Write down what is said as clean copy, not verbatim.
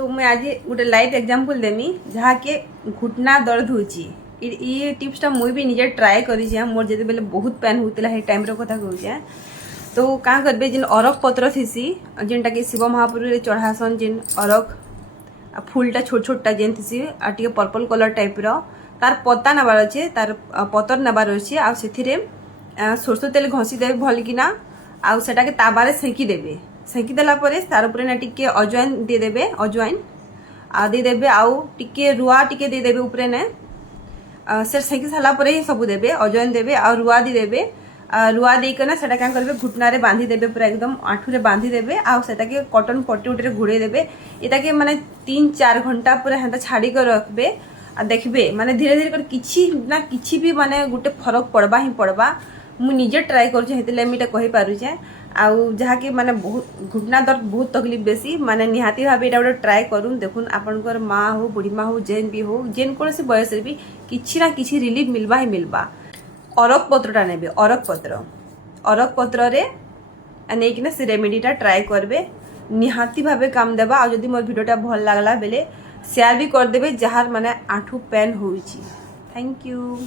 तो मैं आज गोटे लाइव एग्जांपल देमी जहाँ के घुटना दर्द होची ये टिप्सटा मुई भी निजे ट्राए करी मोर जब बेले बहुत पेन होता है टाइम कथा कहूँ तो क्या करबे जिन अरख पत्र थीसी जेनटा कि शिव महापुर चढ़ासन जिन अरख फूलटा छोट छोटा जेन थीसी आ टे पर्पल कलर टाइप तार पत्ता नबार अच्छे तार पतर नबार अच्छे आ सोरष तेल घसी देवे भल किना आटा के ताबारे सेंकी देवे सेंकी देला परे तार उपरे ना टिके अजवाइन दे देवे अजवाइन दे देवे आउ टिके रुआ टिके दे देवे उपरे ने से सेंकी सारा परे ही सब देवे अजवाइन देवे आ रुआ दी देवे रुआ देना से क्या करेंगे घुटना बांधी देवे पूरा एकदम आठू बांधी देवे आटा के कटन पट्टी उटे घोड़े देवे ये माने 3-4 घंटा पूरा हेन्ता छाड़ी कर रखबे देखबे माने धीरे धीरे कर किछि ना किछि भी माने गोटे फरक पड़वा ही पड़वा मु निजे ट्राए करें मुझे कही पारुचे आउ जहाँकि माने बहुत घुटना दर्द बहुत तकलीफ बेसी माने निहाती भाव ये गोटे ट्राए करूँ देखुन आपनकर माँ हो बुढ़ी माँ हो जेन भी हो जेन कौन बयस भी किछि ना किछि रिलीफ मिलवा ही मिलवा अरख पत्रटा ने अरख पत्र रे नहीं से रेमेडीटा ट्राए करबे निहाती भावे काम देवा आ जदि मोर वीडियोटा भल लागला बेले शेयर भी कर देबे जहार माने आंठू पेन होउची। Thank you.